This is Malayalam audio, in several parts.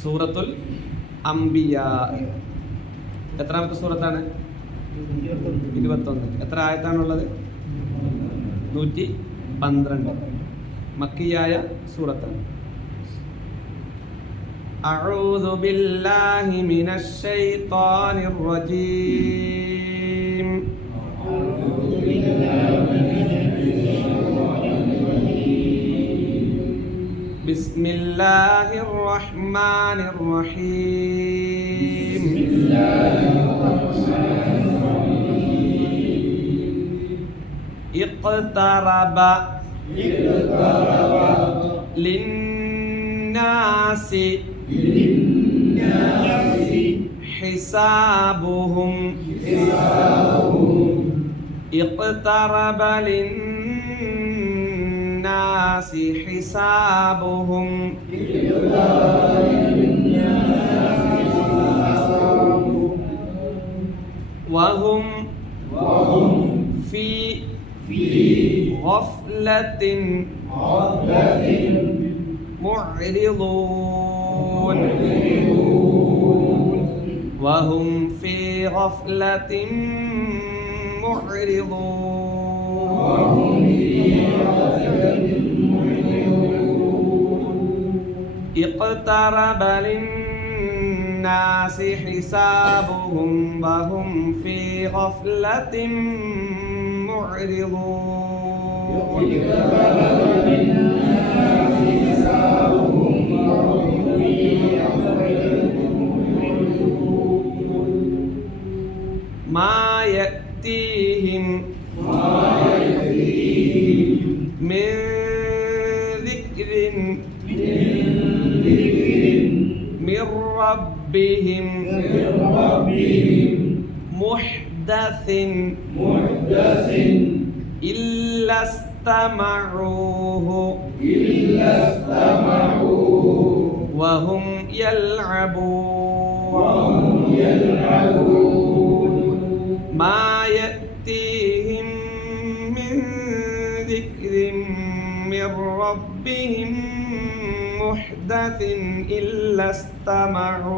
സൂറത്തുൽ അംബിയാ. എത്രാമത്തെ സൂറത്താണ്? 21. എത്ര ആയത്താണുള്ളത്? 112. മക്കിയായ സൂറത്താണ്. അഊദു ബില്ലാഹി മിനശ് ശൈത്വാനിർ റജീം. ബിസ്മില്ലാഹിർ റഹ്മാനിർ റഹീം. ഇഖ്തറബ ലിന്നാസി ഹിസാബുഹും. ഇഖ്തറബ ലിന്നാസി ഹിസാബുഹും വഹും ഫീ ഗഫ്ലത്തിൻ മുഅ്രിദൂൻ. വഹും ഫീ ഗഫ്ലത്തിൻ മുഅ്രിദൂൻ. ഇഖ്തറബ ലിന്നാസി ഹിസാബുഹും വഹും ഫീ ഗഫ്ലത്തിൻ മുഅ്രിദൂൻ. മാ യഅ്തീഹിം മിൻ ദിക്രിൻ മിർ റബ്ബിഹിം മുഹ്ദസിൻ ഇല്ലാ ഇസ്തമഊഹു വഹും യൽഅബൂൻ. മാ യഅ്തീഹിം മിൻ ദിക്രിൻ മിർ റബ്ബിഹിം മുഹ്ദസിൻ ഇല്ലാ ഇസ്തമഊഹു.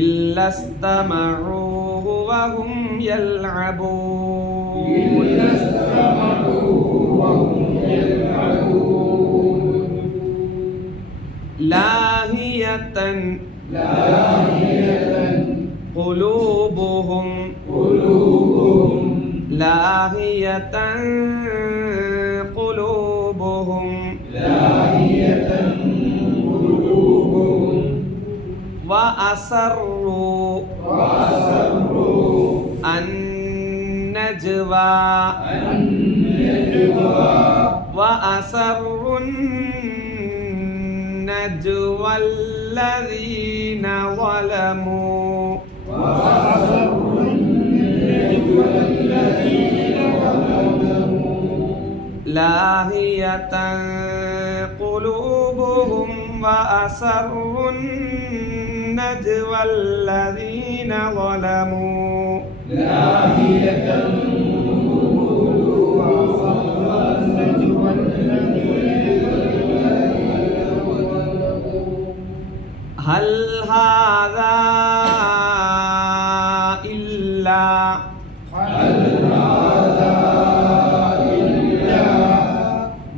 إلا استمعوه وهم يلعبون. لاهية قلوبهم لاهية قلوبهم وأسروا النجوى وأسروا النجوى الذين ظلموا لاهية قلوبهم وأسروا النجوى الذين ظلموا لاهية هل هذا إلا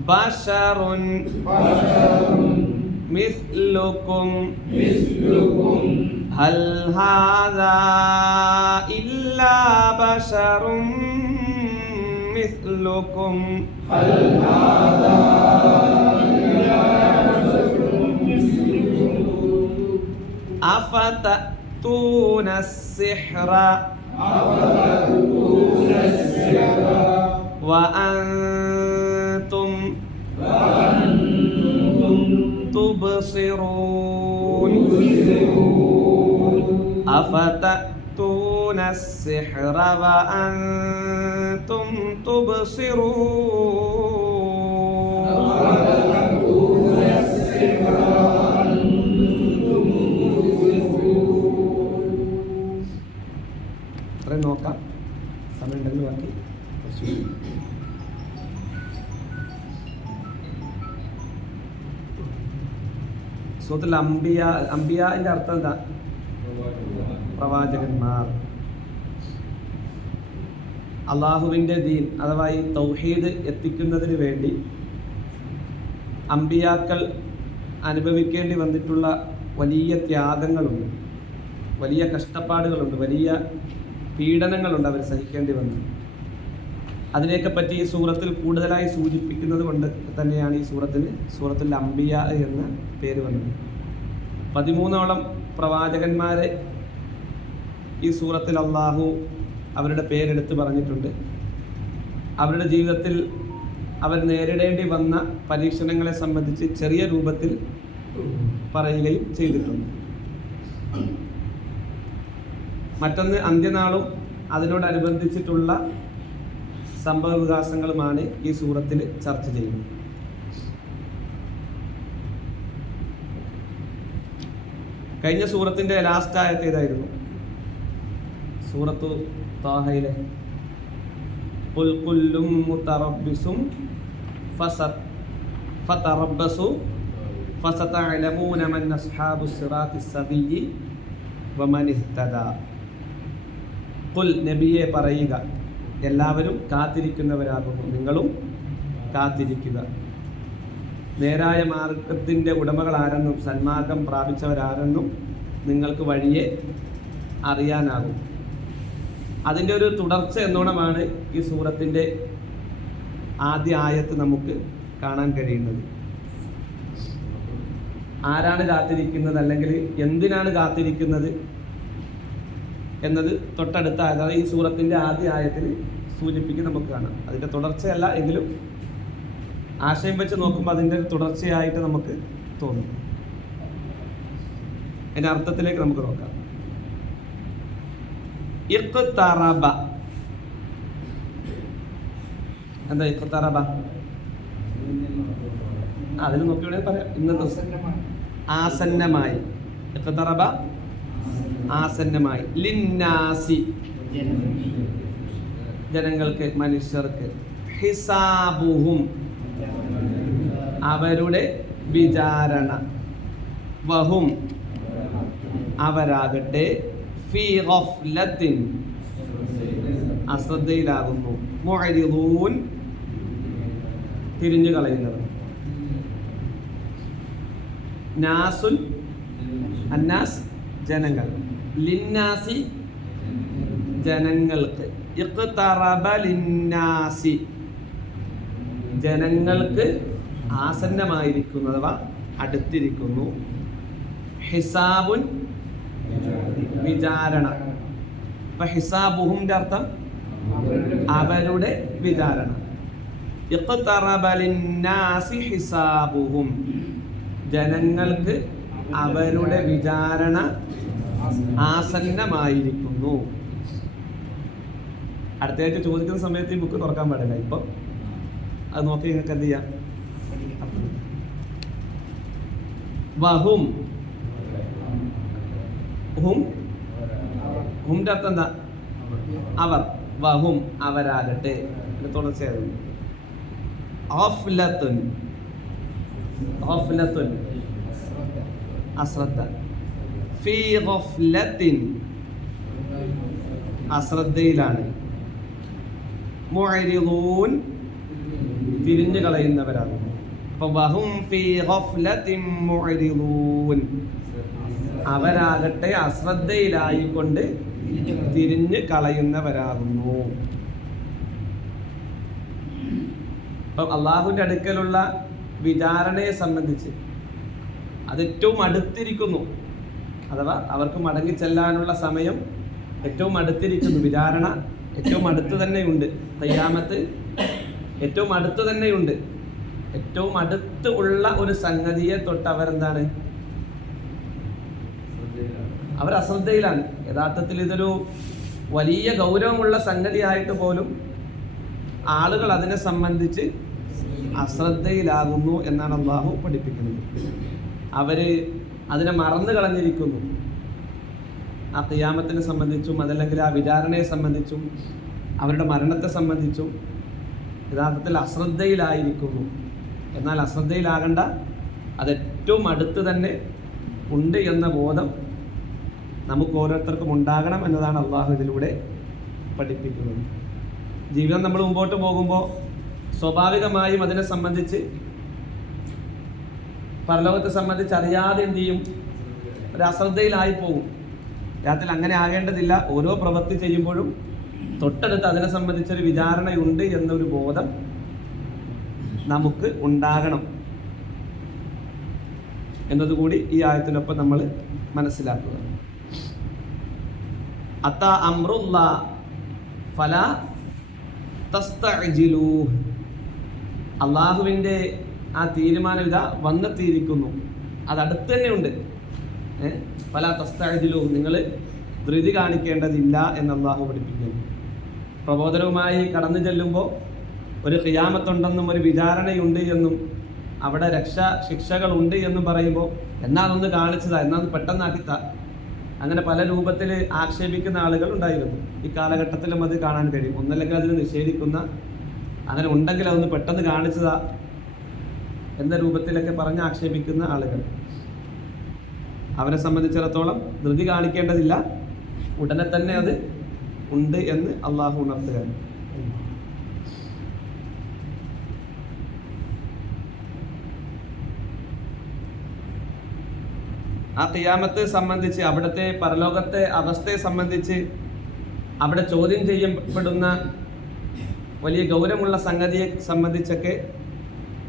بشر مثلكم هل هذا إلا بشر مثلكم هل هذا إلا بشر مثلكم أفتأتون السحر وأنتم تبصرون أفتأتون السحر وأنتم تبصرون സൂറത്തുൽ അംബിയാന്റെ അർത്ഥം എന്താ? പ്രവാചകന്മാർ. അള്ളാഹുവിൻ്റെ ദീൻ അഥവാ ഈ തൗഹീദ് എത്തിക്കുന്നതിന് വേണ്ടി അമ്പിയാക്കൾ അനുഭവിക്കേണ്ടി വന്നിട്ടുള്ള വലിയ ത്യാഗങ്ങളുണ്ട്, വലിയ കഷ്ടപ്പാടുകളുണ്ട്, വലിയ പീഡനങ്ങളുണ്ട് അവർ സഹിക്കേണ്ടി വന്നത്. അതിനെയൊക്കെ പറ്റി ഈ സൂറത്തിൽ കൂടുതലായി സൂചിപ്പിക്കുന്നത് കൊണ്ട് തന്നെയാണ് ഈ സൂറത്തിന് സൂറത്തുൽ അംബിയ എന്ന പേര് വന്നത്. 13ഓളം പ്രവാചകന്മാരെ ഈ സൂറത്തിൽ അള്ളാഹു അവരുടെ പേരെടുത്ത് പറഞ്ഞിട്ടുണ്ട്. അവരുടെ ജീവിതത്തിൽ അവർ നേരിടേണ്ടി വന്ന പരീക്ഷണങ്ങളെ സംബന്ധിച്ച് ചെറിയ രൂപത്തിൽ പറയുകയും ചെയ്തിട്ടുണ്ട്. മറ്റൊന്ന് അന്ത്യനാളും അതിനോടനുബന്ധിച്ചിട്ടുള്ള സംഭവ വികാസങ്ങളുമാണ് ഈ സൂറത്തിൽ ചർച്ച ചെയ്യുന്നത്. കഴിഞ്ഞ സൂറത്തിൻ്റെ ലാസ്റ്റ് ആയത്ത് ഏതായിരുന്നു? സൂറത്തു താഹയിലെ ഖുൽ കുല്ലും മുതറബ്ബിസും ഫതറബ്ബസു ഫസതഅലമൂന മൻ അസ്ഹാബുസ് സിറാത്തിസ് സവിയ്യി വമൻ ഇഹ്തദാ. ഖുൽ നബിയെ പറയുക, എല്ലാവരും കാത്തിരിക്കുന്നവരാകുന്നു, നിങ്ങളും കാത്തിരിക്കുക. നേരായ മാർഗത്തിൻ്റെ ഉടമകളാരെന്നും സന്മാർഗം പ്രാപിച്ചവരാരെന്നും നിങ്ങൾക്ക് വഴിയെ അറിയാനാകും. അതിൻ്റെ ഒരു തുടർച്ച എന്നോണമാണ് ഈ സൂറത്തിൻ്റെ ആദ്യ ആയത്ത് നമുക്ക് കാണാൻ കഴിയുന്നത്. ആരാണ് കാത്തിരിക്കുന്നത്, അല്ലെങ്കിൽ എന്തിനാണ് കാത്തിരിക്കുന്നത് എന്നത് തൊട്ടടുത്ത, അതായത് ഈ സൂറത്തിൻ്റെ ആദ്യ ആയത്തിൽ സൂചിപ്പിക്കും നമുക്ക് കാണാം. അതിൻ്റെ തുടർച്ചയല്ല എങ്കിലും ആശയം വെച്ച് നോക്കുമ്പോൾ അതിൻ്റെ തുടർച്ചയായിട്ട് നമുക്ക് തോന്നും. അതിൻ്റെ അർത്ഥത്തിലേക്ക് നമുക്ക് നോക്കാം. ഇഖ്തറബ എന്താ? ഇഖ്തറബ അതിന് നോക്കി വേണമെങ്കിൽ പറയാം. ഇന്നത്തെ ആസന്നമായി. ഇഖ്തറബ ആസന്നമായി. ലിന്നാസി ജനങ്ങൾക്ക്, മനുഷ്യർക്ക്. ഹിസാബുഹും അവരുടെ വിചാരണ. വഹും അവരാകട്ടെ ഫീ ഗഫ്ലത്തിൻ അശ്രദ്ധയിലാകുന്നു. മുഅരിദൂൻ തിരിഞ്ഞു കളയുന്നവർ. നാസുൽ അന്നാസ് ജനങ്ങൾ. ലിന്നാസി ജനങ്ങൾക്ക്. ഇഖ്തറബ ലിന്നാസി ജനങ്ങൾക്ക് ആസന്നമായിരിക്കുന്നു അഥവാ അടുത്തിരിക്കുന്നു. ഹിസാബുൻ വിചാരണ. അപ്പൊ ഹിസാബുഹുന്റെ അർത്ഥം അവരുടെ വിചാരണ. ഇഖ്തറബ ലിന്നാസി ഹിസാബുഹും ജനങ്ങൾക്ക് അവരുടെ വിചാരണ ആസന്നമായിരിക്കുന്നു. അടുത്തയായിട്ട് ചോദിക്കുന്ന സമയത്ത് ഈ ബുക്ക് തുറക്കാൻ പാടില്ല. ഇപ്പം അത് നോക്കി നിങ്ങൾക്ക് എന്ത് ചെയ്യാം. വഹും ഹും ഹുംന്റെ അർത്ഥം എന്താ? അവർ. വഹും അവരാകട്ടെ. തുടർച്ചയായിരുന്നു. ഗഫ്ലത്തുൻ ഗഫ്ലത്തുൻ അശ്രദ്ധ. ഫീ ഗഫ്ലത്തിൻ അശ്രദ്ധയിലാണ്. മുഅരിദൂൻ തിരിഞ്ഞു കളയുന്നവരാകുന്നു. അപ്പൊ വഹും ഫീ ഗഫ്ലത്തിൻ മുഅരിദൂൻ അവരാകട്ടെ അശ്രദ്ധയിലായിക്കൊണ്ട് തിരിഞ്ഞു കളയുന്നവരാകുന്നു. അപ്പം അള്ളാഹുവിൻ്റെ അടുക്കലുള്ള വിചാരണയെ സംബന്ധിച്ച് അത് ഏറ്റവും അടുത്തിരിക്കുന്നു. അഥവാ അവർക്ക് മടങ്ങിച്ചെല്ലാനുള്ള സമയം ഏറ്റവും അടുത്തിരിക്കുന്നു. വിചാരണ ഏറ്റവും അടുത്ത് തന്നെയുണ്ട്. ഖിയാമത്ത് ഏറ്റവും അടുത്ത് തന്നെയുണ്ട്. ഏറ്റവും അടുത്ത് ഉള്ള ഒരു സംഗതിയെ തൊട്ട് അവരെന്താണ്? അവർ അശ്രദ്ധയിലാണ്. യഥാർത്ഥത്തിൽ ഇതൊരു വലിയ ഗൗരവമുള്ള സംഗതിയായിട്ട് പോലും ആളുകൾ അതിനെ സംബന്ധിച്ച് അശ്രദ്ധയിലാകുന്നു എന്നാണ് അള്ളാഹു പഠിപ്പിക്കുന്നത്. അവര് അതിനെ മറന്നു കളഞ്ഞിരിക്കുന്നു. ആ ഖിയാമത്തിനെ സംബന്ധിച്ചും അതല്ലെങ്കിൽ ആ വിചാരണയെ സംബന്ധിച്ചും അവരുടെ മരണത്തെ സംബന്ധിച്ചും യഥാർത്ഥത്തിൽ അശ്രദ്ധയിലായിരിക്കുന്നു. എന്നാൽ അശ്രദ്ധയിലാകേണ്ട അതേറ്റവും അടുത്ത് തന്നെ ഉണ്ട് എന്ന ബോധം നമുക്ക് ഓരോരുത്തർക്കും ഉണ്ടാകണം എന്നതാണ് അള്ളാഹു ഇതിലൂടെ പഠിപ്പിക്കുന്നത്. ജീവിതം നമ്മൾ മുമ്പോട്ട് പോകുമ്പോൾ സ്വാഭാവികമായും അതിനെ സംബന്ധിച്ച് പരലോകത്തെ സംബന്ധിച്ച് അറിയാതെ എന്ത് ചെയ്യും, ഒരു അശ്രദ്ധയിലായി പോകും. യാത്രയിൽ അങ്ങനെ ആകേണ്ടതില്ല. ഓരോ പ്രവൃത്തി ചെയ്യുമ്പോഴും തൊട്ടടുത്ത് അതിനെ സംബന്ധിച്ചൊരു വിചാരണയുണ്ട് എന്നൊരു ബോധം നമുക്ക് ഉണ്ടാകണം എന്നതുകൂടി ഈ ആയത്തിനൊപ്പം നമ്മൾ മനസ്സിലാക്കുക. അത്ത അംറുല്ലാ ഫലാ തസ്തഅജിലൂ, അള്ളാഹുവിൻ്റെ ആ തീരുമാനം ഇതാ വന്നെത്തിയിരിക്കുന്നു, അതടുത്ത് തന്നെ ഉണ്ട്. ഫലാ തസ്തഅജിലൂ, നിങ്ങൾ ധൃതി കാണിക്കേണ്ടതില്ല എന്ന് അള്ളാഹു പഠിപ്പിക്കുന്നു. പ്രബോധനവുമായി കടന്നു ചെല്ലുമ്പോൾ ഒരു ഖിയാമത്തുണ്ടെന്നും ഒരു വിചാരണയുണ്ട് എന്നും അവിടെ ശിക്ഷകളുണ്ട് എന്നും പറയുമ്പോൾ എന്നാ അതൊന്ന് കാണിച്ചതാ, എന്നാ അത് പെട്ടെന്നാക്കിത്താ, അങ്ങനെ പല രൂപത്തിൽ ആക്ഷേപിക്കുന്ന ആളുകൾ ഉണ്ടായിരുന്നു. ഈ കാലഘട്ടത്തിലും അത് കാണാൻ കഴിയും. ഒന്നല്ലെങ്കിൽ അതിന് നിഷേധിക്കുന്ന, അങ്ങനെ ഉണ്ടെങ്കിൽ അതൊന്ന് പെട്ടെന്ന് കാണിച്ചതാ എന്ന രൂപത്തിലൊക്കെ പറഞ്ഞ് ആക്ഷേപിക്കുന്ന ആളുകൾ. അവരെ സംബന്ധിച്ചിടത്തോളം ധൃതി കാണിക്കേണ്ടതില്ല, ഉടനെ തന്നെ അത് ഉണ്ട് എന്ന് അള്ളാഹു ഉണർത്തുകയാണ്. ആ ഖിയാമത്തെ സംബന്ധിച്ച്, അവിടുത്തെ പരലോകത്തെ അവസ്ഥയെ സംബന്ധിച്ച്, അവിടെ ചോദ്യം ചെയ്യപ്പെടുന്ന വലിയ ഗൗരവമുള്ള സംഗതിയെ സംബന്ധിച്ചൊക്കെ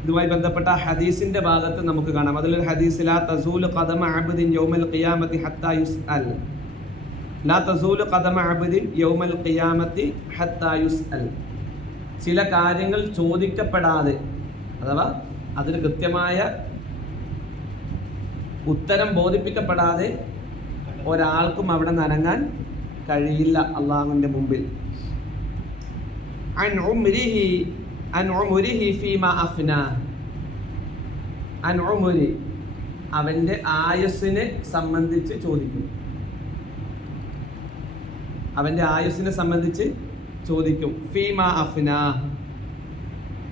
ഇതുമായി ബന്ധപ്പെട്ട ഹദീസിന്റെ ഭാഗത്ത് നമുക്ക് കാണാം. അതിലൊരു ഹദീസ്, ലാ തസൂലു ഖദമ അബ്ദിൻ യൗമൽ ഖിയാമത്തി ഹത്താ യുസ്അൽ, ലാ തസൂലു ഖദമ അബ്ദിൻ യൗമൽ ഖിയാമത്തി ഹത്താ യുസ്അൽ. ചില കാര്യങ്ങൾ ചോദിക്കപ്പെടാതെ, അഥവാ അതിന് കൃത്യമായ ഉത്തരം ബോധിപ്പിക്കപ്പെടാതെ ഒരാൾക്കും അവിടെ നനങ്ങാൻ കഴിയില്ല അള്ളാഹുവിൻ്റെ മുമ്പിൽ. അൻ ഉംരിഹി ഫീമാ അഫ്നാ, അൻ ഉംരി, അവൻ്റെ ആയുസ്സിനെ സംബന്ധിച്ച് ചോദിക്കും. അവൻ്റെ ആയുസ്സിനെ സംബന്ധിച്ച് ചോദിക്കും. ഫീമാ അഫ്നാ,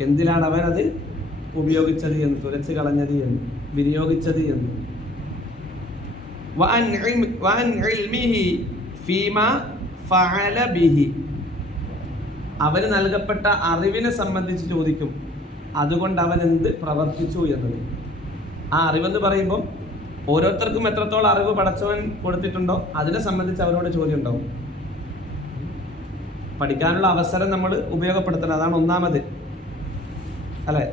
എന്തിലാണ് അവൻ അത് ഉപയോഗിച്ചത് എന്ന്, തുലച്ച് കളഞ്ഞത് എന്ന്, വിനിയോഗിച്ചത് എന്ന്. വഅൻ ഇൽമിഹി ഫീമാ ഫഅല ബിഹി, അവന് നൽകപ്പെട്ട അറിവിനെ സംബന്ധിച്ച് ചോദിക്കും, അതുകൊണ്ട് അവൻ എന്ത് പ്രവർത്തിച്ചു എന്നത്. ആ അറിവെന്ന് പറയുമ്പോൾ ഓരോരുത്തർക്കും എത്രത്തോളം അറിവ് പടച്ചവൻ കൊടുത്തിട്ടുണ്ടോ അതിനെ സംബന്ധിച്ച് അവരോട് ചോദ്യം ഉണ്ടാവും. പഠിക്കാനുള്ള അവസരം നമ്മൾ ഉപയോഗപ്പെടുത്തണം, അതാണ് ഒന്നാമത്, അല്ലേ?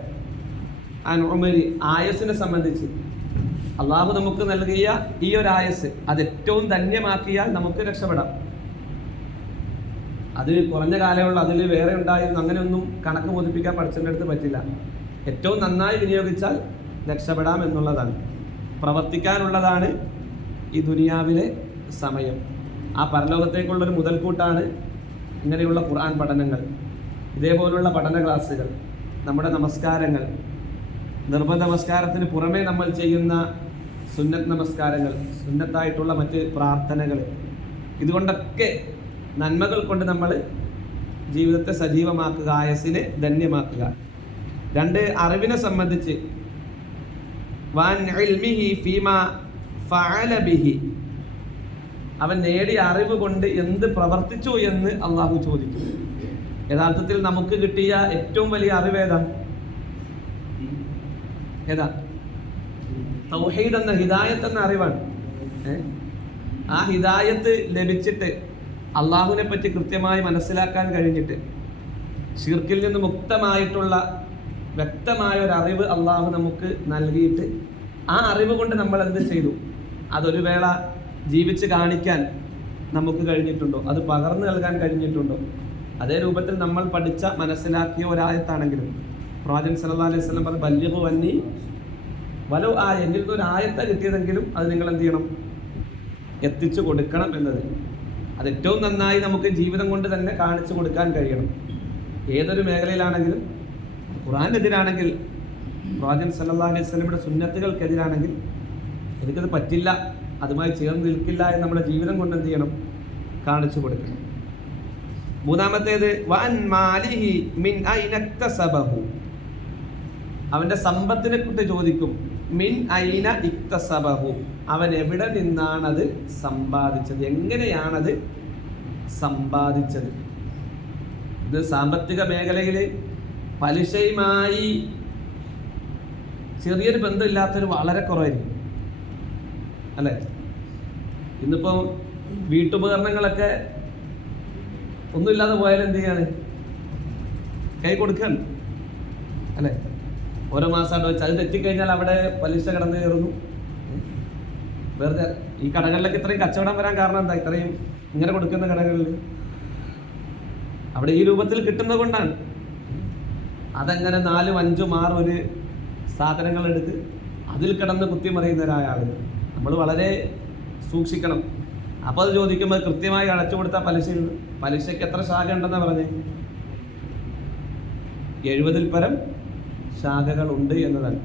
ആയസിനെ സംബന്ധിച്ച് അള്ളാഹു നമുക്ക് നൽകിയ ഈ ഒരു ആയസ് അത് ഏറ്റവും ധന്യമാക്കിയാൽ നമുക്ക് രക്ഷപ്പെടാം. അത് കുറഞ്ഞ കാലമുള്ള, അതിൽ വേറെ ഉണ്ടായിരുന്നു, അങ്ങനെയൊന്നും കണക്ക് ബോധിപ്പിക്കാൻ പഠിച്ചതിൻ്റെ അടുത്ത് പറ്റില്ല. ഏറ്റവും നന്നായി വിനിയോഗിച്ചാൽ രക്ഷപ്പെടാം എന്നുള്ളതാണ്. പ്രവർത്തിക്കാനുള്ളതാണ് ഈ ദുനിയാവിലെ സമയം. ആ പരലോകത്തേക്കുള്ളൊരു മുതൽക്കൂട്ടാണ് ഇങ്ങനെയുള്ള ഖുർആൻ പഠനങ്ങൾ, ഇതേപോലുള്ള പഠന ക്ലാസ്സുകൾ, നമ്മുടെ നമസ്കാരങ്ങൾ, നിർബന്ധ നമസ്കാരത്തിന് പുറമേ നമ്മൾ ചെയ്യുന്ന സുന്നത്ത് നമസ്കാരങ്ങൾ, സുന്നത്തായിട്ടുള്ള മറ്റ് പ്രാർത്ഥനകൾ, ഇതുകൊണ്ടൊക്കെ നന്മകൾ കൊണ്ട് നമ്മൾ ജീവിതത്തെ സജീവമാക്കുക, ആയസിനെ ധന്യമാക്കുക. രണ്ട്, അറിവിനെ സംബന്ധിച്ച് വഅൻ ഇൽമിഹി ഫീമാ ഫഅല ബിഹി, അവൻ നേടിയ അറിവ് കൊണ്ട് എന്ത് പ്രവർത്തിച്ചു എന്ന് അള്ളാഹു ചോദിക്കും. യഥാർത്ഥത്തിൽ നമുക്ക് കിട്ടിയ ഏറ്റവും വലിയ അറിവേതാ? ഏതാ? തൗഹീദ് എന്ന, ഹിദായത്ത് എന്ന അറിവാണ്. ആ ഹിദായത്ത് ലഭിച്ചിട്ട് അള്ളാഹുവിനെ പറ്റി കൃത്യമായി മനസ്സിലാക്കാൻ കഴിഞ്ഞിട്ട് ശിർക്കിൽ നിന്ന് മുക്തമായിട്ടുള്ള വ്യക്തമായ ഒരു അറിവ് അള്ളാഹു നമുക്ക് നൽകിയിട്ട് ആ അറിവ് കൊണ്ട് നമ്മൾ എന്ത് ചെയ്തു, അതൊരു വേള ജീവിച്ച് കാണിക്കാൻ നമുക്ക് കഴിഞ്ഞിട്ടുണ്ടോ, അത് പകർന്നു നൽകാൻ കഴിഞ്ഞിട്ടുണ്ടോ? അതേ രൂപത്തിൽ നമ്മൾ പഠിച്ച മനസ്സിലാക്കിയ ഒരായത്താണെങ്കിലും പ്രവാചകൻ സല്ലല്ലാഹു അലൈഹി വസല്ലം പറഞ്ഞു, ബല്ലിഗു അന്നി വലൗ ആയ, എന്നിൽ നിന്ന് ഒരു ആയത്ത കിട്ടിയതെങ്കിലും അത് നിങ്ങൾ എന്ത് ചെയ്യണം, എത്തിച്ചു കൊടുക്കണം എന്നത്. അത് ഏറ്റവും നന്നായി നമുക്ക് ജീവിതം കൊണ്ട് തന്നെ കാണിച്ചു കൊടുക്കാൻ കഴിയണം. ഏതൊരു മേഖലയിലാണെങ്കിലും, ഖുർആനെതിരാണെങ്കിൽ, പ്രവാചകൻ സല്ലല്ലാഹു അലൈഹി വസല്ലമയുടെ സുന്നത്തുകൾക്കെതിരാണെങ്കിൽ എനിക്കത് പറ്റില്ല, അതുമായി ചേർന്ന് നിൽക്കില്ല എന്ന് നമ്മുടെ ജീവിതം കൊണ്ട് എന്ത് ചെയ്യണം, കാണിച്ചു കൊടുക്കണം. മൂന്നാമത്തേത് വഅൻ മാലിഹി മിൻ ഐന ഇക്തസബഹു, അവൻ്റെ സമ്പത്തിനെ കുറിച്ച് ചോദിക്കും, മിൻ ഐന ഇക്തസബഹു, അവൻ എവിടെ നിന്നാണത് സമ്പാദിച്ചത്, എങ്ങനെയാണത് സമ്പാദിച്ചത്. ഇത് സാമ്പത്തിക മേഖലയിൽ പലിശയുമായി ചെറിയൊരു ബന്ധമില്ലാത്തൊരു വളരെ കുറവായിരിക്കും അല്ലേ. ഇന്നിപ്പോൾ വീട്ടുപകരണങ്ങളൊക്കെ ഒന്നുമില്ലാതെ പോയാലും എന്ത് ചെയ്യാണ്, കൈ കൊടുക്കുകയാണ് അല്ലേ. ഓരോ മാസമായിട്ട് വെച്ച് അത് തെറ്റിക്കഴിഞ്ഞാൽ അവിടെ പലിശ കടന്നു കയറുന്നു. വെറുതെ ഈ കടകളിലൊക്കെ ഇത്രയും കച്ചവടം വരാൻ കാരണം എന്താ, ഇത്രയും ഇങ്ങനെ കൊടുക്കുന്ന കടകളിൽ അവിടെ ഈ രൂപത്തിൽ കിട്ടുന്നത് കൊണ്ടാണ്. അതങ്ങനെ 4, 5, 6 ഒരു സാധനങ്ങൾ എടുത്ത് അതിൽ കിടന്ന് കുത്തിമറിയുന്നവരായ ആളുകൾ. നമ്മൾ വളരെ സൂക്ഷിക്കണം. അപ്പോൾ അത് ചോദിക്കുമ്പോൾ കൃത്യമായി അടച്ചു കൊടുത്താൽ പലിശയ്ക്ക് എത്ര ശാഖ ഉണ്ടെന്നാണ് പറഞ്ഞേ, 70-ൽ പരം ശാഖകൾ ഉണ്ട് എന്നതാണ്.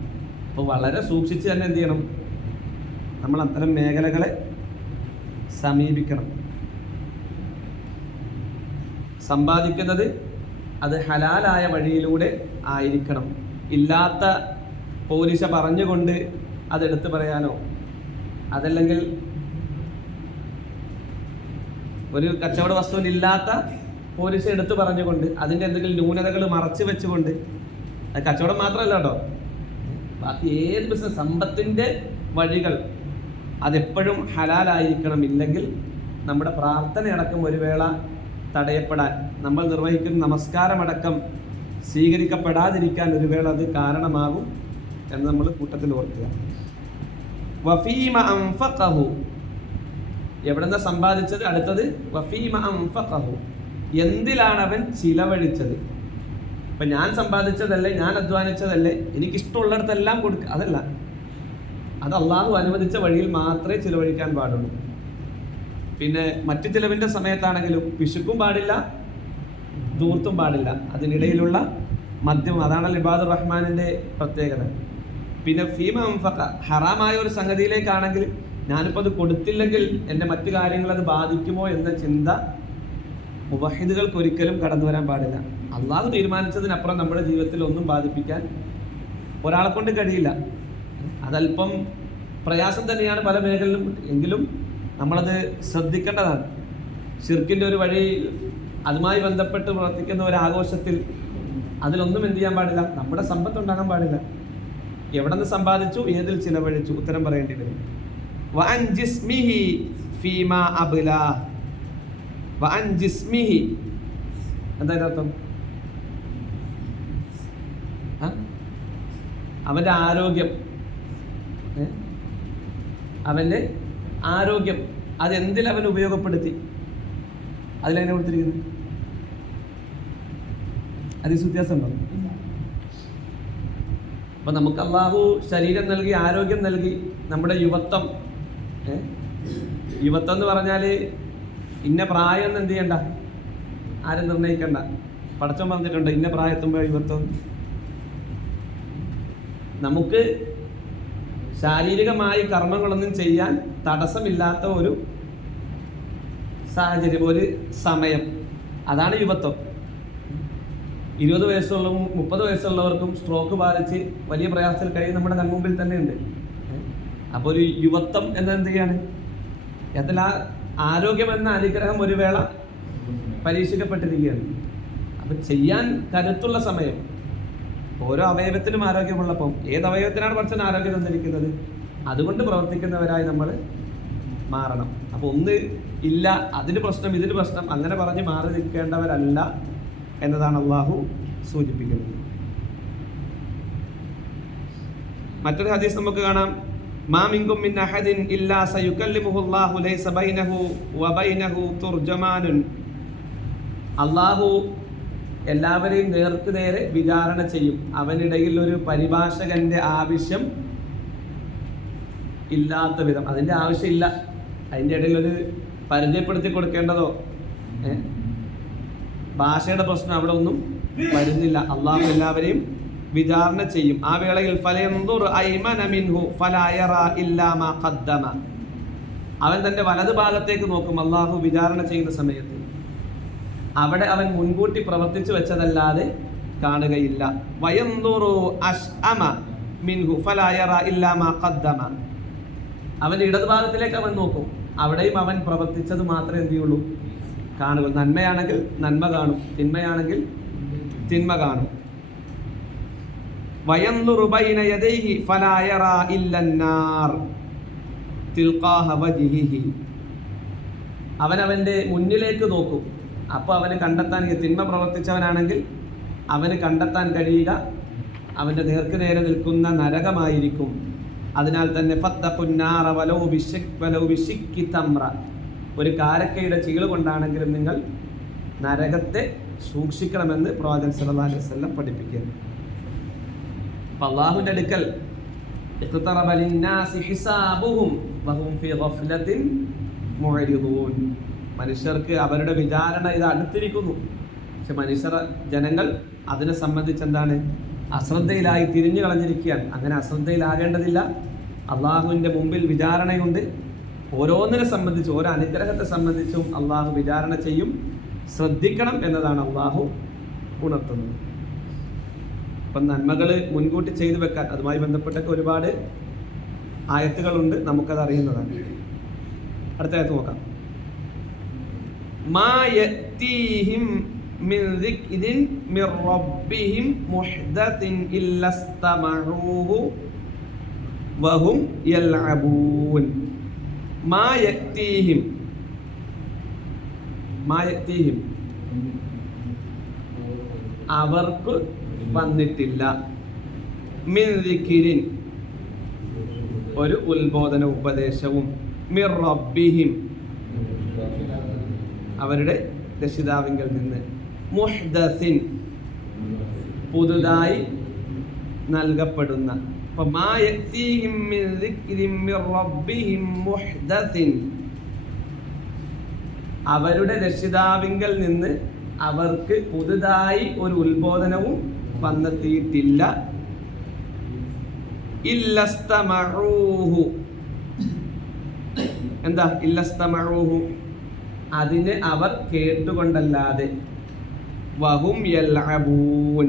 അപ്പോൾ വളരെ സൂക്ഷിച്ച് തന്നെ എന്ത് ചെയ്യണം, നമ്മൾ അത്തരം മേഖലകളെ സമീപിക്കണം. സമ്പാദിക്കുന്നത് അത് ഹലാലായ വഴിയിലൂടെ ആയിരിക്കണം. ഇല്ലാത്ത പോലീശ പറഞ്ഞുകൊണ്ട് അതെടുത്ത് പറയാനോ, അതല്ലെങ്കിൽ ഒരു കച്ചവട വസ്തുവിൽ ഇല്ലാത്ത പോലീശ എടുത്ത് പറഞ്ഞുകൊണ്ട് അതിൻ്റെ എന്തെങ്കിലും ന്യൂനതകൾ മറച്ചു വെച്ചുകൊണ്ട്, അത് കച്ചവടം മാത്രമല്ല കേട്ടോ, ബാക്കി ഏത് ബിസിനസ്, സമ്പത്തിൻ്റെ വഴികൾ അതെപ്പോഴും ഹലാലായിരിക്കണം. ഇല്ലെങ്കിൽ നമ്മുടെ പ്രാർത്ഥനയടക്കം ഒരു വേള തടയപ്പെടാൻ, നമ്മൾ നിർവഹിക്കുന്ന നമസ്കാരമടക്കം സ്വീകരിക്കപ്പെടാതിരിക്കാൻ ഒരു വേള അത് കാരണമാകും എന്ന് നമ്മൾ കൂട്ടത്തിൽ ഓർക്കുക. വഫീമ അൻഫഖഹു, എവിടെന്നാ സമ്പാദിച്ചത്, അടുത്തത് വഫീമ അൻഫഖഹു, എന്തിലാണ് അവൻ ചിലവഴിച്ചത്. ഇപ്പം ഞാൻ സമ്പാദിച്ചതല്ലേ, ഞാൻ അധ്വാനിച്ചതല്ലേ, എനിക്കിഷ്ടമുള്ളിടത്തെല്ലാം കൊടുക്കുക, അതല്ല. അത് അള്ളാഹു അനുവദിച്ച വഴിയിൽ മാത്രമേ ചിലവഴിക്കാൻ പാടുള്ളൂ. പിന്നെ മറ്റു ചിലവിൻ്റെ സമയത്താണെങ്കിലും പിശുക്കും പാടില്ല, ധൂർത്തും പാടില്ല, അതിനിടയിലുള്ള മദ്യം, അതാണല്ലോ ഇബാദുർ റഹ്മാനിൻ്റെ പ്രത്യേകത. പിന്നെ ഫീമ അൻഫഖ, ഹറാമായ ഒരു സംഗതിയിലേക്കാണെങ്കിൽ ഞാനിപ്പോൾ അത് കൊടുത്തില്ലെങ്കിൽ എൻ്റെ മറ്റു കാര്യങ്ങൾ അത് ബാധിക്കുമോ എന്ന ചിന്ത മുവഹിദുകൾക്ക് ഒരിക്കലും കടന്നു വരാൻ പാടില്ല. അള്ളാഹു തീരുമാനിച്ചതിനപ്പുറം നമ്മുടെ ജീവിതത്തിൽ ഒന്നും ബാധിപ്പിക്കാൻ ഒരാളെ കൊണ്ട് കഴിയില്ല. അതല്പം പ്രയാസം തന്നെയാണ് പല മേഖലയിലും, എങ്കിലും നമ്മളത് ശ്രദ്ധിക്കേണ്ടതാണ്. ശിർക്കിൻ്റെ ഒരു വഴി, അതുമായി ബന്ധപ്പെട്ട് പ്രവർത്തിക്കുന്ന ഒരു ആഘോഷത്തിൽ അതിലൊന്നും എന്ത് ചെയ്യാൻ പാടില്ല, നമ്മുടെ സമ്പത്ത് ഉണ്ടാകാൻ പാടില്ല. എവിടെ നിന്ന് സമ്പാദിച്ചു, ഏതിൽ ചിലവഴിച്ചു, ഉത്തരം പറയേണ്ടി വരും. വഅൻ ജിസ്മിഹി ഫീമാ അബ്ലാ, വഅൻ ജിസ്മിഹി എന്താ അർത്ഥം? അവൻ്റെ ആരോഗ്യം, അവൻ്റെ ആരോഗ്യം അതെന്തിൽ അവൻ ഉപയോഗപ്പെടുത്തി, അതിലെന്നെ കൊടുത്തിരിക്കുന്നത്. അതിൽ വ്യത്യാസമുണ്ടോ? അപ്പം നമുക്ക് അള്ളാഹു ശരീരം നൽകി, ആരോഗ്യം നൽകി. നമ്മുടെ യുവത്വം, യുവത്വം എന്ന് പറഞ്ഞാൽ ഇന്ന പ്രായം ഒന്നും എന്ത് ചെയ്യണ്ട, ആരും നിർണ്ണയിക്കണ്ട. പടച്ചോൻ പറഞ്ഞിട്ടുണ്ട് ഇന്ന പ്രായത്തുമ്പോൾ യുവത്വം. നമുക്ക് ശാരീരികമായി കർമ്മങ്ങളൊന്നും ചെയ്യാൻ തടസ്സമില്ലാത്ത ഒരു സാഹചര്യം, ഒരു സമയം, അതാണ് യുവത്വം. 20 വയസ്സുള്ളതും 30 വയസ്സുള്ളവർക്കും സ്ട്രോക്ക് ബാധിച്ച് വലിയ പ്രയാസത്തിൽ കഴിയും നമ്മുടെ കൺമുമ്പിൽ തന്നെ ഉണ്ട്. അപ്പോൾ ഒരു യുവത്വം എന്നത് ചെയ്യാണ്, അതിൽ ആ ആരോഗ്യം എന്ന അനുഗ്രഹം ഒരു വേള പരീക്ഷിക്കപ്പെട്ടിരിക്കുകയാണ്. അപ്പം ചെയ്യാൻ കരുത്തുള്ള സമയം, ഓരോ അവയവത്തിനും ആരോഗ്യമുള്ളപ്പം ഏത് അവയവത്തിനാണ് കുറച്ച് ആരോഗ്യം തന്നിരിക്കുന്നത്, അതുകൊണ്ട് പ്രവർത്തിക്കുന്നവരായി നമ്മൾ മാറണം. അപ്പോൾ ഒന്ന് ഇല്ല, അതിന് പ്രശ്നം, ഇതിന് പ്രശ്നം, അങ്ങനെ പറഞ്ഞ് മാറി നിൽക്കേണ്ടവരല്ല എന്നതാണ് അള്ളാഹു സൂചിപ്പിക്കുന്നത്. മറ്റൊരു ഹദീസ് നമുക്ക് കാണാം. മാ മിൻകും മിൻ അഹദിൻ ഇല്ലാ സയുകല്ലിമുഹു അല്ലാഹു ലൈസ ബൈനഹു വബൈനഹു തുർജമാനുൻ. അള്ളാഹു എല്ലാവരെയും നേർക്ക് നേരെ വിചാരണ ചെയ്യും. അവനിടയിൽ ഒരു പരിഭാഷകന്റെ ആവശ്യം ഇല്ലാത്ത വിധം, അതിൻ്റെ ആവശ്യമില്ല. അതിൻ്റെ ഇടയിൽ ഒരു പരിചയപ്പെടുത്തി കൊടുക്കേണ്ടതോ ഭാഷയുടെ പ്രശ്നം അവിടെ ഒന്നും വരുന്നില്ല. അള്ളാഹു എല്ലാവരെയും വിചാരണ ചെയ്യും. ആ വേളയിൽ അവൻ തൻ്റെ വലത് ഭാഗത്തേക്ക് നോക്കും. അള്ളാഹു വിചാരണ ചെയ്യുന്ന സമയത്ത് അവിടെ അവൻ മുൻകൂട്ടി പ്രവർത്തിച്ചു വെച്ചതല്ലാതെ കാണുകയില്ല. വയന്തുറു അശ്അമ മിൻഹു ഫലാ യറാ ഇല്ലാ മാ ഖദ്ദമ. അവന്റെ ഇടതുഭാഗത്തിലേക്ക് അവൻ നോക്കും, അവിടെയും അവൻ പ്രവർത്തിച്ചത് മാത്രമേ എന്ത് ചെയ്യുള്ളൂ, കാണുക. നന്മയാണെങ്കിൽ നന്മ കാണും, തിന്മയാണെങ്കിൽ തിന്മ കാണും. വയൻദുറു ബൈന യദൈഹി ഫലാ യറാ ഇല്ലന്നാർ തിൽഖാഹ വജ്ഹിഹി. അവനവൻ്റെ മുന്നിലേക്ക് നോക്കും, അപ്പോൾ അവന് കണ്ടെത്താൻ, തിന്മ പ്രവർത്തിച്ചവനാണെങ്കിൽ അവന് കണ്ടെത്താൻ കഴിയുക അവൻ്റെ നേർക്ക് നേരെ നിൽക്കുന്ന നരകമായിരിക്കും. അതിനാൽ തന്നെ ഫത്തഖുന്നാറ വലൗ ബിശിക്കി തംറ, ഒരു കാരക്കയുടെ ചീള് കൊണ്ടാണെങ്കിലും നിങ്ങൾ നരകത്തെ സൂക്ഷിക്കണമെന്ന് പ്രവാചകൻ സല്ലല്ലാഹു അലൈഹി വസല്ലം പഠിപ്പിക്കുന്നു. അപ്പോൾ അല്ലാഹുവിൻ്റെ അടുക്കൽ ഇഖ്തറബ ലിന്നാസി ഹിസാബുഹും വഹും ഫീ ഗഫ്ലത്തിൻ മുഅരിദൂൻ, മനുഷ്യർക്ക് അവരുടെ വിചാരണ ഇത് അടുത്തിരിക്കുന്നു. പക്ഷെ ജനങ്ങൾ അതിനെ സംബന്ധിച്ച് എന്താണ്, അശ്രദ്ധയിലായി തിരിഞ്ഞു കളഞ്ഞിരിക്കുകയാണ്. അങ്ങനെ അശ്രദ്ധയിലാകേണ്ടതില്ല. അള്ളാഹുവിൻ്റെ മുമ്പിൽ വിചാരണയുണ്ട്. ഓരോന്നിനെ സംബന്ധിച്ച്, ഓരോ അനുഗ്രഹത്തെ സംബന്ധിച്ചും അള്ളാഹു വിചാരണ ചെയ്യും. ശ്രദ്ധിക്കണം എന്നതാണ് അള്ളാഹു ഉണർത്തുന്നത്. അപ്പം നന്മകൾ മുൻകൂട്ടി ചെയ്തു വെക്കാൻ, അതുമായി ബന്ധപ്പെട്ടൊക്കെ ഒരുപാട് ആയത്തുകളുണ്ട്, നമുക്കത് അറിയുന്നതാണ്. അടുത്ത ആയത്ത് നോക്കാം. മാ യഅ്തീഹിം മിൻ ദിക്രിൻ മിർ റബ്ബിഹിം മുഹ്ദസിൻ ഇല്ലസ്തമഊഹു വഹും യൽഅബൂൻ. മാ യഅ്തീഹിം, മാ യഅ്തീഹിം അവർക്ക് വന്നിട്ടില്ല, മിൻ ദിക്രിൻ ഒരു ഉത്ബോധന ഉപദേശവും, മിർ റബ്ബിഹിം അവരുടെ രക്ഷിതാവിങ്കൽ നിന്ന്, മുഹ്ദസിൻ പുതുതായി നൽകപ്പെടുന്ന. അപ്പോൾ മാ യഅ്തീഹിം മിൻ ദിക്രിൻ മിർ റബ്ബിഹിം മുഹ്ദസിൻ, അവരുടെ രക്ഷിതാവിങ്കൽ നിന്ന് അവർക്ക് പുതുതായി ഒരു ഉത്ബോധനവും വന്നെത്തിയിട്ടില്ല. ഇല്ലസ്തമഊഹു, എന്താ ഇല്ലസ്തമഊഹു, അതിനെ അവർ കേട്ടുകൊണ്ടല്ലാതെ. വഹും യൽഅബൂൻ,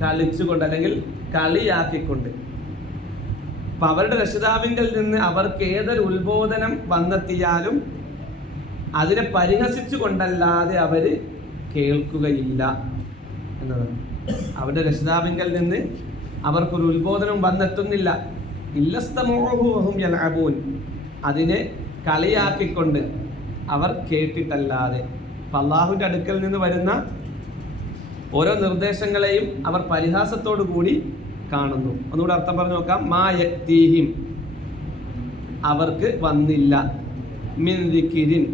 കളിച്ചുകൊണ്ട് അല്ലെങ്കിൽ കളിയാക്കിക്കൊണ്ട്. അപ്പം അവരുടെ രക്ഷിതാവിങ്കൽ നിന്ന് അവർക്ക് ഏതൊരു ഉത്ബോധനം വന്നെത്തിയാലും അതിനെ പരിഹസിച്ചു കൊണ്ടല്ലാതെ അവർ കേൾക്കുകയില്ല എന്നതാണ്. അവരുടെ രക്ഷിതാവിങ്കൽ നിന്ന് അവർക്കൊരു ഉത്ബോധനം വന്നെത്തുന്നില്ല. ഇല്ലസ്തമഊഹു വഹും യൽഅബൂൻ, അതിനെ കളിയാക്കിക്കൊണ്ട് അവർ കേട്ടിട്ടല്ലാതെ. അപ്പം അള്ളാഹുവിൻ്റെ അടുക്കൽ നിന്ന് വരുന്ന ഓരോ നിർദ്ദേശങ്ങളെയും അവർ പരിഹാസത്തോടു കൂടി കാണുന്നു. ഒന്നുകൂടെ അർത്ഥം പറഞ്ഞു നോക്കാം. മാ യഅ്തീഹിം അവർക്ക് വന്നില്ല, മിൻ ദിക്രിൻ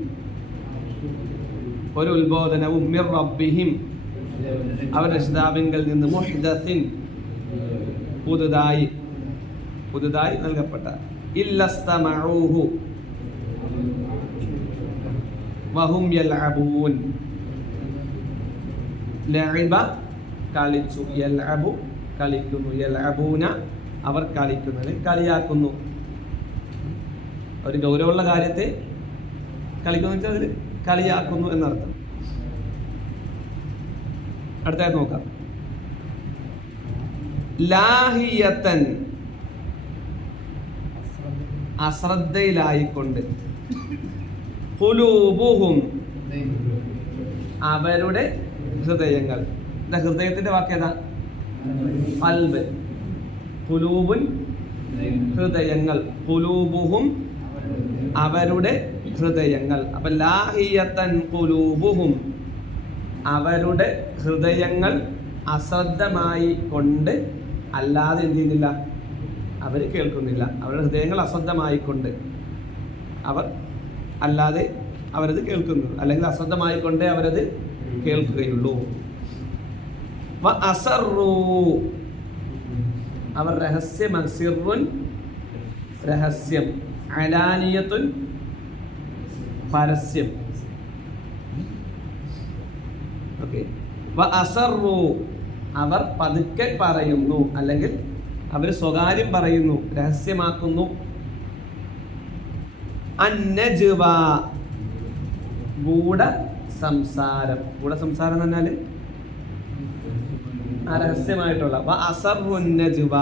ഒരു ഉത്ബോധനവും, മിർ റബ്ബിഹിം അവർ രക്ഷിതാവിങ്കൽ നിന്ന്, മുഹ്ദസിൻ പുതുതായി നൽകപ്പെട്ട, ഇല്ലസ്തമഊഹു വഹും യൽഅബൂൻ ലഅബ കളിച്ചു, യൽഅബു കളിക്കുന്നു, യൽഅബൂന അവർ കളിക്കുന്നത്, കളിയാക്കുന്നു. ഒരു ഗൗരവമുള്ള കാര്യത്തെ കളിക്കുന്നു വെച്ചാൽ അതിൽ കളിയാക്കുന്നു എന്നർത്ഥം. അടുത്തായി നോക്കാം. ലാഹിയത്തൻ അശ്രദ്ധയിലായിക്കൊണ്ട്, ഖുലൂബുഹും അവരുടെ ഹൃദയങ്ങൾ. എന്താ ഹൃദയത്തിന്റെ വാക്കേതാ? ഖൽബ്. ഖുലൂബുൻ ഹൃദയങ്ങൾ, ഖുലൂബുഹും അവരുടെ ഹൃദയങ്ങൾ. അപ്പൊ ലാഹിയത്തൻ ഖുലൂബുഹും അവരുടെ ഹൃദയങ്ങൾ അശ്രദ്ധമായി കൊണ്ട് അല്ലാതെ എന്ത് ചെയ്യുന്നില്ല, അവർ കേൾക്കുന്നില്ല. അവരുടെ ഹൃദയങ്ങൾ അശ്രദ്ധമായിക്കൊണ്ട് അവർ അല്ലാതെ അവരത് കേൾക്കുന്നു, അല്ലെങ്കിൽ അശ്രദ്ധമായിക്കൊണ്ടേ അവരത് കേൾക്കുകയുള്ളൂ. അസറു അവർ രഹസ്യം, സിർറുൻ രഹസ്യം, അലാനിയത്തുൻ പരസ്യം. ഓക്കെ. അസറു അവർ പതുക്കെ പറയുന്നു, അല്ലെങ്കിൽ അവർ സ്വകാര്യം പറയുന്നു, രഹസ്യമാക്കുന്നു. അന്നജ്വ ഗൂഢ സംസാരം. ഗൂഢ സംസാരം എന്ന് പറഞ്ഞാൽ ആ രഹസ്യമായിട്ടുള്ള അസറുന്നജുവ,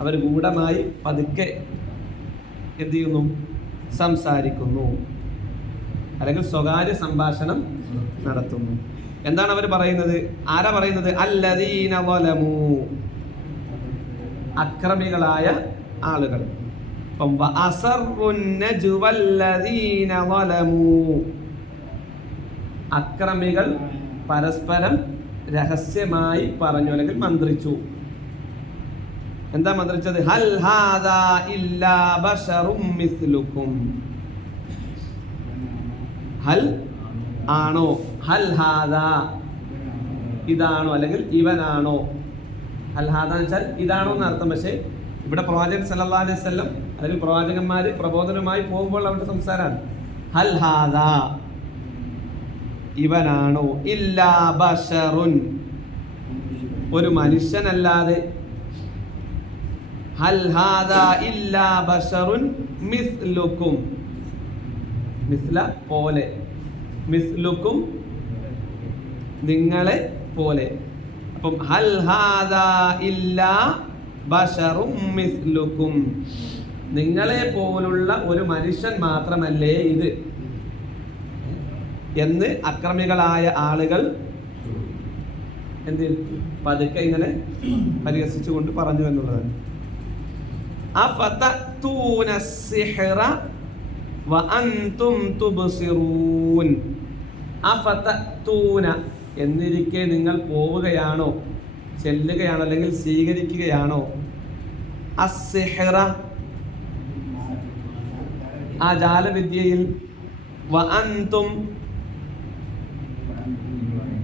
അവർ ഗൂഢമായി പതുക്കെ എന്ത് ചെയ്യുന്നു, സംസാരിക്കുന്നു, അല്ലെങ്കിൽ സ്വകാര്യ സംഭാഷണം നടത്തുന്നു. എന്താണ് അവർ പറയുന്നത്? ആരാ പറയുന്നത്? അല്ലദീന വലമു, അക്രമികളായ ആളുകൾ. അപ്പം അസറുന്നജുവല്ലദീന വലമു, അക്രമികൾ പരസ്പരം രഹസ്യമായി പറഞ്ഞു അല്ലെങ്കിൽ മന്ത്രിച്ചു. എന്താ മന്ത്രിച്ചത്? ഹൽ ഹാദാ ഇല്ലാ ബശറും മിസ്ലുക്കും, ഹൽ ആണോ, ഹൽ ഹാദാ ഇതാണോ, അല്ലെങ്കിൽ ഇവനാണോ. ഹൽ ഹാദ എന്ന് വെച്ചാൽ ഇതാണോ എന്ന് അർത്ഥം. പക്ഷേ ഇവിടെ പ്രവാചകൻ സല്ലല്ലാഹു അലൈഹി വസല്ലം അല്ലെങ്കിൽ പ്രവാചകന്മാര് പ്രബോധനമായി പോകുമ്പോൾ അവരുടെ സംസാരമാണ് ഹൽ ഹാദാ, ഇവനാണോ, ഇല്ലാ ബശറുൻ, ഒരു മനുഷ്യനല്ലാതെ, ഹൽ ഹാദാ ഇല്ലാ ബശറുൻ മിസ്ലുക്കും, മിസ്ല പോലെ, മിസ്ലുക്കും നിങ്ങളെ പോലെ. അപ്പം ഹൽ ഹാദാ ഇല്ലാ ബശറും മിസ്ലുക്കും, നിങ്ങളെ പോലുള്ള ഒരു മനുഷ്യൻ മാത്രമല്ലേ ഇത് എന്ന് അക്രമികളായ ആളുകൾ എന്ത് പതുക്കെ ഇങ്ങനെ പരിഹസിച്ചുകൊണ്ട് പറഞ്ഞു എന്നുള്ളതാണ്. അഫതഅ്തൂന സിഹ്റ വഅൻതും തുബ്സിറൂൻ, അഫതഅ്തൂന എന്നിരിക്കെ നിങ്ങൾ പോവുകയാണോ, ചെല്ലുകയാണോ, അല്ലെങ്കിൽ സ്വീകരിക്കുകയാണോ, അസ്സിഹ്റ ആ ജാലവിദ്യയിൽ, വഅൻതും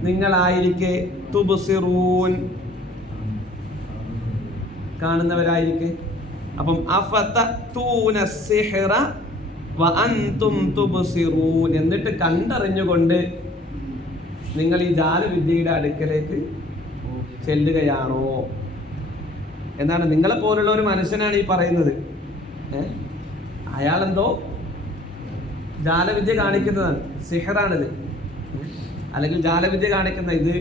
നിങ്ങളായിരിക്കെ, തുബ്സിറൂൻ കാണുന്നവരായിരിക്കെ. അപ്പം അഫതഅ്തൂന സിഹ്റ വഅൻതും തുബ്സിറൂൻ, എന്നിട്ട് കണ്ടറിഞ്ഞുകൊണ്ട് നിങ്ങൾ ഈ ജാലവിദ്യയുടെ അടുക്കലേക്ക് ചെല്ലുകയാണോ എന്നാണ്. നിങ്ങളെ പോലുള്ള ഒരു മനുഷ്യനാണ് ഈ പറയുന്നത്. അയാളെന്തോ ജാലവിദ്യ കാണിക്കുന്നതാണ്, സിഹറാണിത്, അല്ലെങ്കിൽ ജാലവിദ്യ കാണിക്കുന്ന ഇത്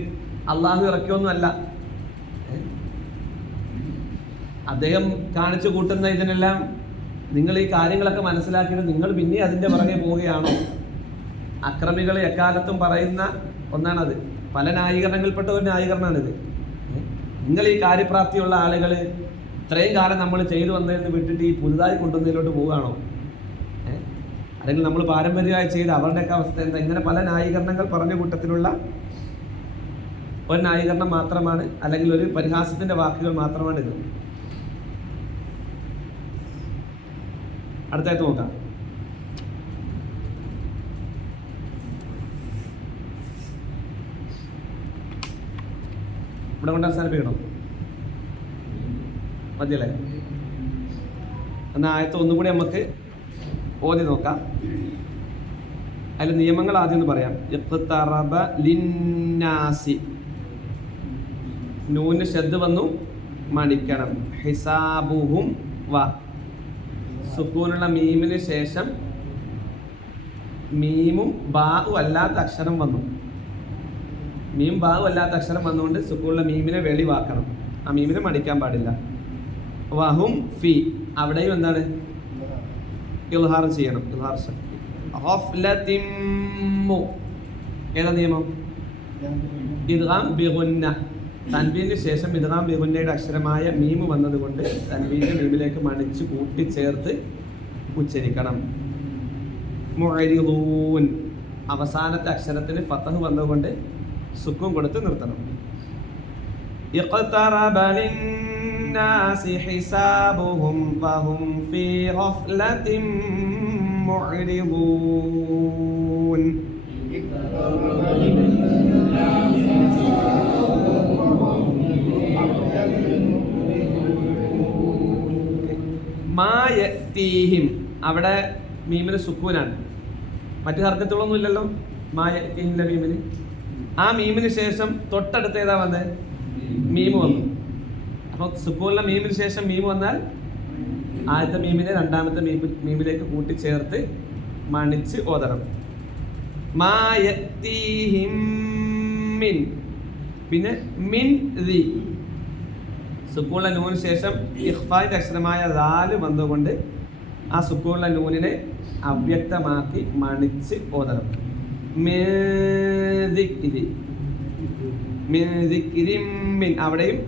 അള്ളാഹു ഇറക്കിയൊന്നുമല്ല. അദ്ദേഹം കാണിച്ചു കൂട്ടുന്ന ഇതിനെല്ലാം നിങ്ങൾ ഈ കാര്യങ്ങളൊക്കെ മനസ്സിലാക്കിയിട്ട് നിങ്ങൾ പിന്നെ അതിൻ്റെ പുറകെ പോവുകയാണോ? അക്രമികൾ എക്കാലത്തും പറയുന്ന ഒന്നാണത്. പല ന്യായീകരണങ്ങളിൽപ്പെട്ട ഒരു ന്യായീകരണമാണിത്. നിങ്ങൾ ഈ കാര്യപ്രാപ്തിയുള്ള ആളുകൾ ഇത്രയും കാലം നമ്മൾ ചെയ്തു വന്നതിന് വിട്ടിട്ട് ഈ പുതുതായി കൊണ്ടുവന്നതിലോട്ട് പോവുകയാണോ? അല്ലെങ്കിൽ നമ്മൾ പാരമ്പര്യമായി ചെയ്ത് അവരുടെയൊക്കെ അവസ്ഥ എന്താ? ഇങ്ങനെ പല ന്യായീകരണങ്ങൾ പറഞ്ഞ കൂട്ടത്തിലുള്ള ഒരു ന്യായീകരണം മാത്രമാണ്, അല്ലെങ്കിൽ ഒരു പരിഹാസത്തിന്റെ വാക്കുകൾ മാത്രമാണ് ഇത്. അടുത്തായിട്ട് നോക്കാം. ഇവിടെ കൊണ്ട് അവസാനിപ്പിക്കണം മതിയല്ലേ? എന്നാൽ ആയത്ത് ഒന്നുകൂടി നമുക്ക് ഓതി നോക്കാം. അതിൽ നിയമങ്ങൾ ആദ്യം ഒന്ന് പറയാം. ഇഖ്തറബ ലിന്നാസി, നൂന് ശബ്ദ വന്നു മണിക്കണം. ഹിസാബുഹും വ, സുക്കൂനുള്ള മീമിന് ശേഷം മീമും ബാഉ അല്ലാത്ത അക്ഷരം വന്നു. മീം ബാഉ അല്ലാത്ത അക്ഷരം വന്നുകൊണ്ട് സുക്കൂനുള്ള മീമിനെ വെളിവാക്കണം. ആ മീമിനെ മടിക്കാൻ പാടില്ല. വഹും ഫി, അവിടെയും എന്താണ്? ഇൽഹാർ ചെയ്യണം. ഇൽഹാർ ശക്തി. ഗഫ്ലതിമ്മു, ഏതാ നിയമം? ഇദ്ഗാം ബിഗുന്ന, തൻവീന് ശേഷം ഇദ്ഗാം ബിഗുന്നയുടെ അക്ഷരമായ മീമ് വന്നതുകൊണ്ട് തൻവീനെ മീമിലേക്ക് മണിച്ച് കൂട്ടിച്ചേർത്ത് ഉച്ചരിക്കണം. മുഅരിദൂൻ, അവസാനത്തെ അക്ഷരത്തിന് ഫതഹ് വന്നതുകൊണ്ട് സുക്കൂൻ കൊടുത്ത് നിർത്തണം. ഇഖ്തറബ ലിന്നാസി ഹിസാബുഹും വഹും ഫീ ഗഫ്ലതിൻ മുഅരിദൂൻ. മാ യഅ്തീഹിം, അവിടെ മീമിന് സുക്കൂനാണ്, മറ്റു ഹർക്കത്തുകളൊന്നും ഇല്ലല്ലോ. മാ യഅ്തീഹിന്റെ മീമിന്, ആ മീമിന് ശേഷം തൊട്ടടുത്ത് ഏതാ വന്നത്? മീമ് വന്നു. അപ്പോൾ സുക്കൂനിലെ മീമിന് ശേഷം മീമ് വന്നാൽ ആദ്യത്തെ മീമിനെ രണ്ടാമത്തെ മീമിലേക്ക് കൂട്ടിച്ചേർത്ത് മണിച്ച് ഓതണം. മാ യഅ്തീഹിം മിൻ, പിന്നെ മിൻ ദി സുക്കൂണുള്ള നൂന് ശേഷം ഇഖ്ഫാന്റെ അക്ഷരമായ ദാല് വന്നുകൊണ്ട് ആ സുക്കൂണുള്ള നൂനിനെ അവ്യക്തമാക്കി മണിച്ച് ഓതണം. അവിടെയും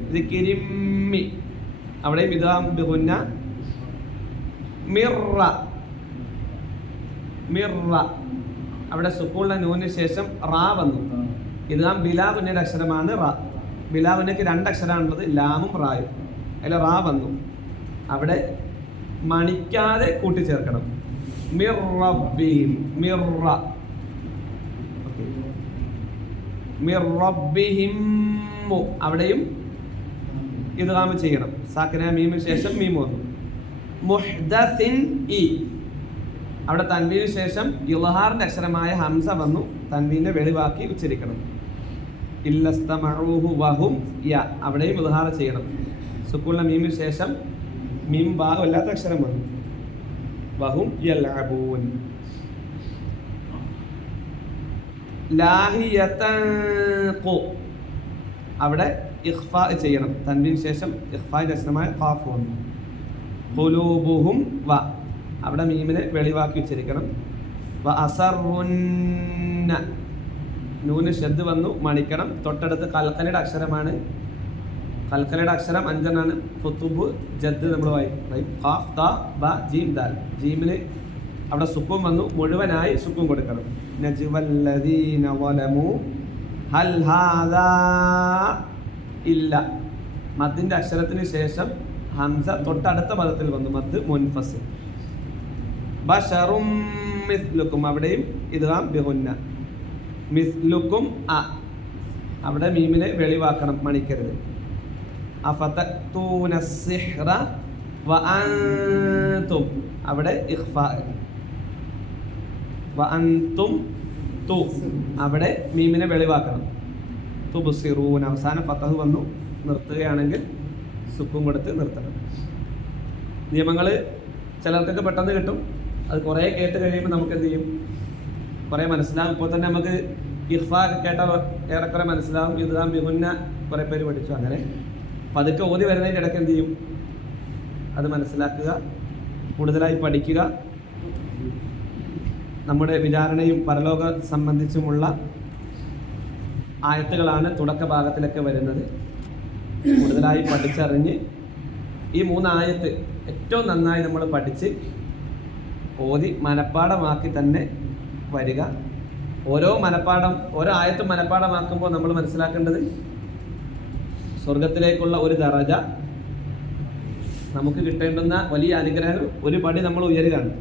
അവിടെയും ഇദ്ഗാം ബിഗുന്ന. മിർറ മിർറ അവിടെ സുക്കൂണുള്ള നൂനിന് ശേഷം റാ വന്നു. ഇദ്ഗാം ബിലാ ഗുന്നയുടെ അക്ഷരമാണ് റാ. ബിലാ ഗുന്നയ്ക്ക് 2 അക്ഷരമാണുള്ളത്, ലാമും റായും. അതിൽ റാ വന്നു, അവിടെ മണിക്കാതെ കൂട്ടിച്ചേർക്കണം. മിർറബ്ബിഹിം മിർറ മിർറബ്ബിഹിം അവിടെയും ഇദ്ഗാം ചെയ്യണം. സാക്കിന മീമിന് ശേഷം മീം വന്നു. മുഹ്ദസിൻ ഇ അവിടെ തൻവീന് ശേഷം ഇൽഹാറിന്റെ അക്ഷരമായ ഹംസ വന്നു, തൻവീനെ വെളിവാക്കി ഉച്ചരിക്കണം. ഇല്ലസ്തമഊഹു വഹും യ അവിടെയും ഇൽഹാർ ചെയ്യണം. സുക്കൂണുള്ള മീമിന് ശേഷം മീം ഭാഗം അല്ലാത്ത അക്ഷരം വന്നു. വഹും യൽഅബൂൻ. ലാഹിയതൻ ഖു അവിടെ ഇഖ്ഫാ ചെയ്യണം. തൻവീന് ശേഷം ഇഖ്ഫാന്റെ അക്ഷരമായ ഖാഫ് വന്നു. ഖുലൂബുഹും വ അവിടെ മീമിനെ വെളിവാക്കി ഉച്ചരിക്കണം. വ അസറുന്ന നൂന് ഷദ് വന്നു, മണിക്കണം. തൊട്ടടുത്ത് കൽക്കലയുടെ അക്ഷരമാണ്. കൽക്കലയുടെ അക്ഷരം 5 ഖുതുബ് ജദ് നമ്മൾ വായിക്കും. ഖാഫ് ത ബ ജീം ദാൽ. ജീമിന് അവിടെ സുക്കൂൻ വന്നു, മുഴുവനായി സുക്കൂൻ കൊടുക്കണം. നജ്വല്ലദീന വലമു ഹൽ ഹാദാ ഇല്ല മദ്ദിന്റെ അക്ഷരത്തിന് ശേഷം ഹംസ തൊട്ടടുത്ത പദത്തിൽ വന്നു, മദ് മുൻഫസിൽ. ബശറും മിസ്ലുക്കും അവിടെയും ഇദ്ഗാം ബിഗുന്ന. മിസ്ലുക്കും അ അവിടെ മീമിനെ വെളിവാക്കണം, മണിക്കരുത്. അഫതഅ്തൂന സിഹ്റ വഅൻതും അവിടെ ഇഖ്ഫാ. വഅൻതും തു അവിടെ മീമിനെ വെളിവാക്കണം. തുബ്സിറൂൻ അവസാനം ഫതഹ് വന്നു, നിർത്തുകയാണെങ്കിൽ സുക്കൂൻ കൊടുത്ത് നിർത്തണം. നിയമങ്ങൾ ചിലർക്കൊക്കെ പെട്ടെന്ന് കിട്ടും, അത് കുറേ കേട്ട് കഴിയുമ്പോൾ നമുക്ക് എന്ത് ചെയ്യും, കുറേ മനസ്സിലാകും. ഇപ്പോൾ തന്നെ നമുക്ക് ഇഖ്ഫാ കേട്ടാൽ ഏറെക്കുറെ മനസ്സിലാവും. ഇദ്ഗാം ബിഗുന്ന കുറേ പേര് പഠിച്ചു. അങ്ങനെ പതുക്കെ ഓതി വരുന്നതിൻ്റെ ഇടയ്ക്ക് എന്ത് ചെയ്യും, അത് മനസ്സിലാക്കുക, കൂടുതലായി പഠിക്കുക. നമ്മുടെ വിചാരണയും പരലോക സംബന്ധിച്ചുമുള്ള ആയത്തുകളാണ് തുടക്ക ഭാഗത്തിലൊക്കെ വരുന്നത്. കൂടുതലായി പഠിച്ചറിഞ്ഞ് ഈ 3 ആയത്ത് ഏറ്റവും നന്നായി നമ്മൾ പഠിച്ച് ഓതി മനപ്പാഠമാക്കി തന്നെ വരിക. ഓരോ ആയത്തും മനപ്പാഠമാക്കുമ്പോൾ നമ്മൾ മനസ്സിലാക്കേണ്ടത് സ്വർഗത്തിലേക്കുള്ള ഒരു ദറജ, നമുക്ക് കിട്ടേണ്ടുന്ന വലിയ അനുഗ്രഹം ഒരു പടി നമ്മൾ ഉയരുകയാണ്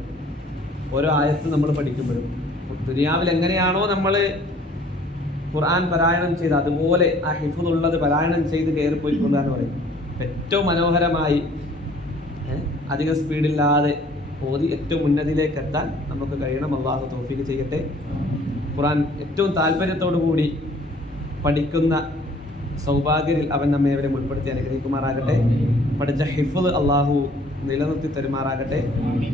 ഓരോ ആയത്തും നമ്മൾ പഠിക്കുമ്പോഴും. ദുനിയാവിൽ എങ്ങനെയാണോ നമ്മൾ ഖുർആൻ പാരായണം ചെയ്ത് അതുപോലെ ആ ഹിഫ്ളുള്ളത് പാരായണം ചെയ്ത് കയറിപ്പോയിക്കൊള്ളുക എന്ന് പറയും. ഏറ്റവും മനോഹരമായി അധികം സ്പീഡില്ലാതെ ഓതി ഏറ്റവും ഉന്നതിയിലേക്ക് എത്താൻ നമുക്ക് കഴിയണം. അല്ലാഹു തൗഫീഖ് ചെയ്യട്ടെ. ഖുർആൻ ഏറ്റവും താല്പര്യത്തോടു കൂടി പഠിക്കുന്ന സൗഭാഗ്യരിൽ അവൻ നമ്മെ അവരെ ഉൾപ്പെടുത്തി അനുഗ്രഹിക്കുമാറാകട്ടെ. പഠിച്ച ഹിഫ്ള് അള്ളാഹു നിലനിർത്തി തരുമാറാകട്ടെ.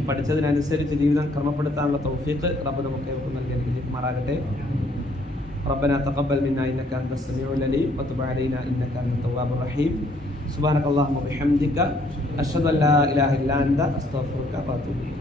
പഠിച്ചതിനനുസരിച്ച് ജീവിതം ക്രമപ്പെടുത്താനുള്ള തൗഫീഖ് റബ്ബ് നമുക്ക് ഏവർക്കും നൽകി അനുഗ്രഹിക്കുമാറാകട്ടെ. ربنا تقبل منا إنك أنت السميع العليم وتب علينا إنك أنت التواب الرحيم. سبحانك اللهم وبحمدك أشهد أن لا إله إلا أنت أستغفرك وأتوب إليك.